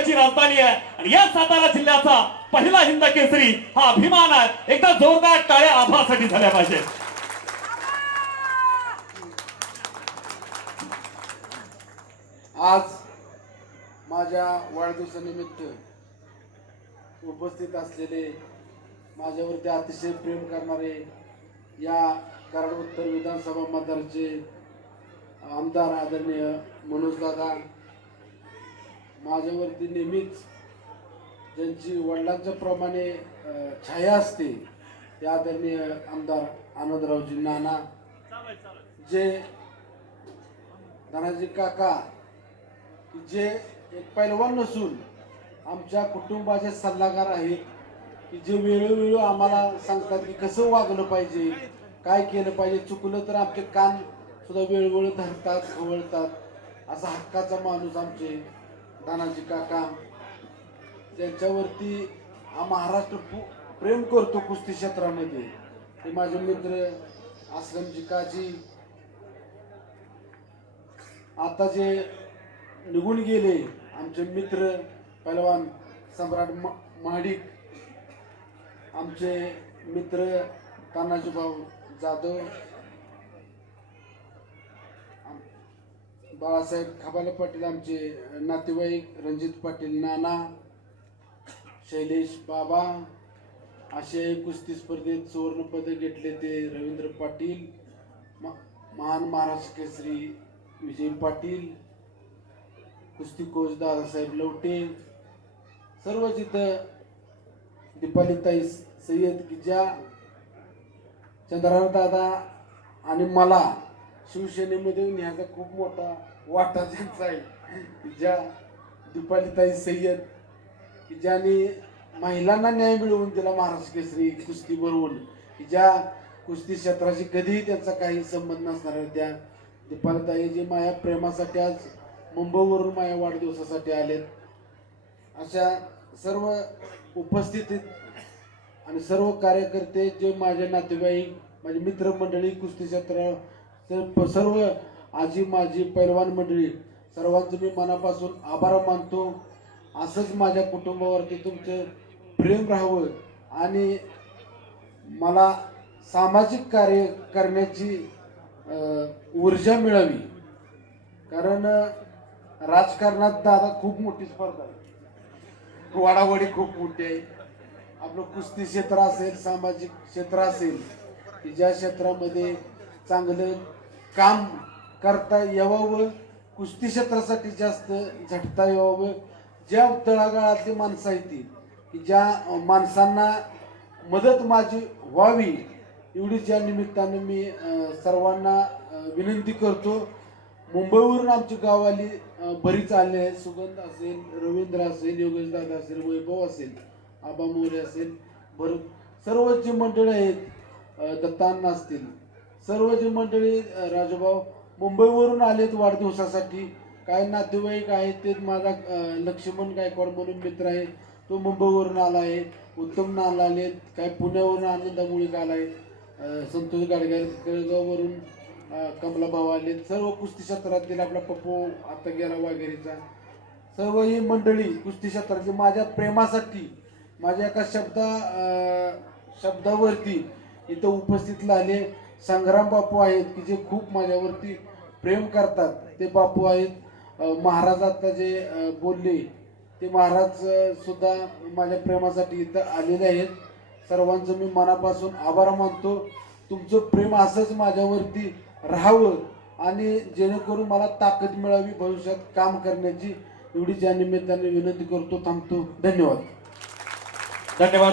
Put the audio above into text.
राज्याची राजधानी आहे. आणि या सातारा जिल्ह्याचा पहिला हिंद केसरी हा अभिमान आहे. एकदा जोरदार टाळ्या आभासाठी झाल्या पाहिजे. आज माझ्या वाढदिवसानिमित्त उपस्थित असलेले माझ्यावरती अतिशय प्रेम करणारे या कराड उत्तर विधानसभा मतदारचे आमदार आदरणीय मनोज दादा माझ्यावरती नेहमीच ज्यांची वडिलांच्या प्रमाणे छाया असते ते आदरणीय आमदार आनंदरावजी नाना जे धनाजी काका जे एक पैलवान नसून आमच्या कुटुंबाचे सल्लागार आहेत की जे वेळोवेळी आम्हाला सांगतात की कसं वागलं पाहिजे काय केलं पाहिजे चुकलं तर आमचे कान सुद्धा वेळोवेळी धरतात खवळतात असा हक्काचा माणूस आमचे तानाजी काका त्यांच्यावरती हा महाराष्ट्र प्रेम करतो कुस्ती क्षेत्रामध्ये ते माझे मित्र आश्रमजी काजी आता जे निघून गेले आमचे मित्र पैलवान सम्राट म- महाडिक आमचे मित्र तानाजी भाऊ जाधव बाळासाहेब खबाले पाटील आमचे नातेवाईक रणजित पाटील नाना शैलेश बाबा आशियाई कुस्ती स्पर्धेत सुवर्णपदक घेतले ते रवींद्र पाटील म- महान महाराष्ट्र केसरी विजय पाटील कुस्ती कोच दादासाहेब लवटे सर्व जिथं दीपालीताई सय्यद गिजा ज्या दादा आणि मला शिवसेनेमध्ये ह्याचा खूप मोठा वाटा त्यांचा आहे. ज्या दीपालीताई सय्यद की ज्याने महिलांना न्याय मिळवून दिला महाराष्ट्र केसरी कुस्ती भरवून की ज्या कुस्ती क्षेत्राशी कधीही त्यांचा काही संबंध नसणार त्या दीपालीताई जे माया प्रेमासाठी आज मुंबईवरून माया वाढदिवसासाठी आलेत. अशा सर्व उपस्थितीत आणि सर्व कार्यकर्ते जे माझे नातेवाईक माझे मित्रमंडळी कुस्ती क्षेत्र तर सर्व आजी माझी पैलवान मंडळी सर्वांचं मी मनापासून आभार मानतो. असंच माझ्या कुटुंबावरती तुमचं प्रेम राहावं आणि मला सामाजिक कार्य करण्याची ऊर्जा मिळावी. कारण राजकारणात दादा खूप मोठी स्पर्धा आहे. वाडावडी खूप मोठी आहे. आपलं कुस्ती क्षेत्र असेल सामाजिक क्षेत्र असेल की ज्या क्षेत्रामध्ये चांगलं काम करता यावं कुस्ती क्षेत्रासाठी जास्त झटता यावं. ज्या तळागाळातली माणसं आहेत ती की ज्या माणसांना मदत माझी व्हावी एवढी ज्या निमित्तानं मी सर्वांना विनंती करतो. मुंबईवरून आमची गाववाली बरीच आले आहेत. सुगंध असेल रवींद्र असेल योगेशदादा असेल वैभव असेल आबा मोरे असेल भर सर्व जी मंडळी आहेत दत्तांना असतील सर्व जी मंडळी राजूभाऊ मुंबईवरून आलेत वाढदिवसासाठी. काय नातेवाईक आहेत ते माझा लक्ष्मण गायकवाड म्हणून मित्र आहे तो मुंबईवरून आला आहे. उत्तम नाला आलेत काय पुण्यावरून आनंदा मुळीक आला आहे संतोष गाडगे केळगाववरून कमलाभाऊ आलेत. सर्व कुस्ती क्षेत्रातील आपला पप्पू आता गेला वगैरेचा सर्व ही मंडळी कुस्ती क्षेत्राची माझ्या प्रेमासाठी माझ्या एका शब्दा शब्दावरती इथं उपस्थित आले. संग्राम बापू आहेत की जे खूप माझ्यावरती प्रेम करतात ते बापू आहेत. महाराज आता जे बोलले ते महाराज सुद्धा माझ्या प्रेमासाठी इथं आलेले आहेत. सर्वांचं मी मनापासून आभार मानतो. तुमचं प्रेम असंच माझ्यावरती राहावं आणि जेणेकरून मला ताकद मिळावी भविष्यात काम करण्याची. एवढी ज्या निमित्ताने विनंती करतो थांबतो. धन्यवाद. धन्यवाद.